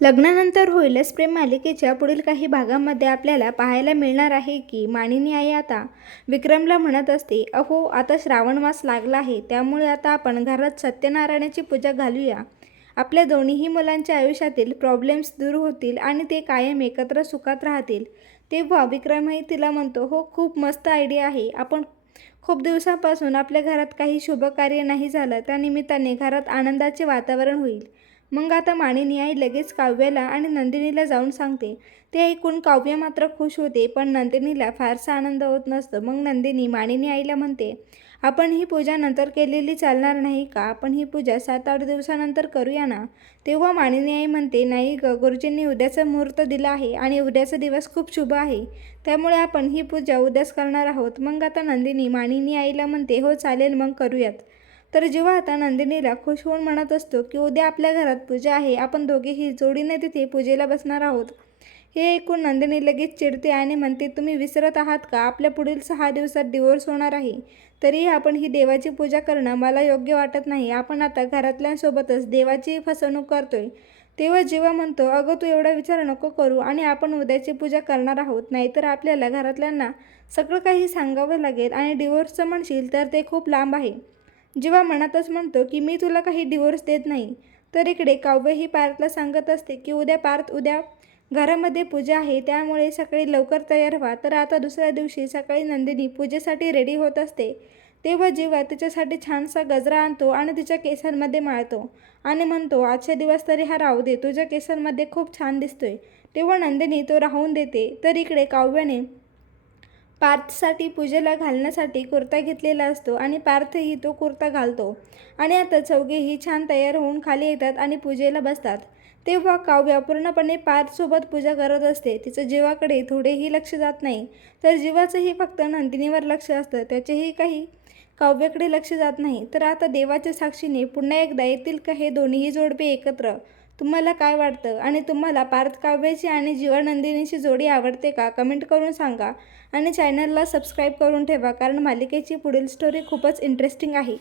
लग्नानंतर होईलच. प्रेम मालिकेच्या पुढील काही भागांमध्ये आपल्याला पाहायला मिळणार आहे की मानिनी आई आता विक्रमला म्हणत असते अहो आता श्रावण मास लागला आहे त्यामुळे आता आपण घरात सत्यनारायणाची पूजा घालूया. आपल्या दोन्हीही मुलांच्या आयुष्यातील प्रॉब्लेम्स दूर होतील आणि ते कायम एकत्र सुखात राहतील. तेव्हा विक्रमही तिला म्हणतो हो खूप मस्त आयडिया आहे. आपण खूप दिवसापासून आपल्या घरात काही शुभकार्य नाही झालं त्यानिमित्ताने घरात आनंदाचे वातावरण होईल. मग आता मानिनी आई लगेच काव्याला आणि नंदिनीला जाऊन सांगते. ते ऐकून काव्य मात्र खुश होते पण नंदिनीला फारसा आनंद होत नसतो. मग नंदिनी मानिनी आईला म्हणते आपण ही पूजा नंतर केलेली चालणार नाही का? आपण ही पूजा सात आठ दिवसानंतर करूया ना? तेव्हा मानिनी आई म्हणते नाही ग गुरुजींनी उद्याचा मुहूर्त दिला आहे आणि उद्याचा दिवस खूप शुभ आहे. त्यामुळे आपण ही पूजा उद्याच करणार आहोत. मग आता नंदिनी मानिनी आईला म्हणते हो चालेल मग करूयात. तर जेव्हा आता नंदिनीला खुश होऊन म्हणत असतो की उद्या आपल्या घरात पूजा आहे आपण दोघेही जोडीने तिथे पूजेला बसणार आहोत. हे ऐकून नंदिनी लगेच चिडते आणि म्हणते तुम्ही विसरत आहात का? आपल्या पुढील सहा दिवसात डिवोर्स होणार आहे. तरीही आपण ही देवाची पूजा करणं मला योग्य वाटत नाही. आपण आता घरातल्यांसोबतच देवाची फसवणूक करतोय. तेव्हा जेव्हा म्हणतो अगं तू एवढा विचार नको करू आणि आपण उद्याची पूजा करणार आहोत. नाहीतर आपल्याला घरातल्यांना सगळं काही सांगावं लागेल आणि डिवोर्सचं म्हणशील तर ते खूप लांब आहे. जेव्हा मनातच म्हणतो की मी तुला काही डिवोर्स देत नाही तर इकडे काव्य ही पार्थला सांगत असते की उद्या पार्थ उद्या घरामध्ये पूजा आहे त्यामुळे सकाळी लवकर तयार व्हा. तर आता दुसऱ्या दिवशी सकाळी नंदिनी पूजेसाठी रेडी होत असते. तेव्हा जेव्हा तिच्यासाठी छानसा गजरा आणतो आणि तिच्या केसांमध्ये माळतो आणि म्हणतो आजचे दिवस तरी हा राहू दे तुझ्या केसांमध्ये खूप छान दिसतोय. तेव्हा नंदिनी तो राहून देते. तर इकडे काव्याने पार्थसाठी पूजेला घालण्यासाठी कुर्ता घेतलेला असतो आणि पार्थही तो कुर्ता घालतो. आणि आता चौघेही छान तयार होऊन खाली येतात आणि पूजेला बसतात. तेव्हा काव्या पूर्णपणे पार्थसोबत पूजा करत असते. तिचं जीवाकडे थोडेही लक्ष जात नाही. तर जीवाचंही फक्त नंदिनीवर लक्ष असतं. त्याचेही काही काव्याकडे लक्ष जात नाही. तर आता देवाच्या साक्षीने पुन्हा एकदा येतील का हे दोन्हीही जोडपे एकत्र तुम्हाला काय वाटतं? आणि तुम्हाला पार्थ काव्याची आणि जीवानंदिनीची जोडी आवडते का? कमेंट करून सांगा. आणि चॅनलला सबस्क्राईब करून ठेवा कारण मालिकेची पुढील स्टोरी खूपच इंटरेस्टिंग आहे.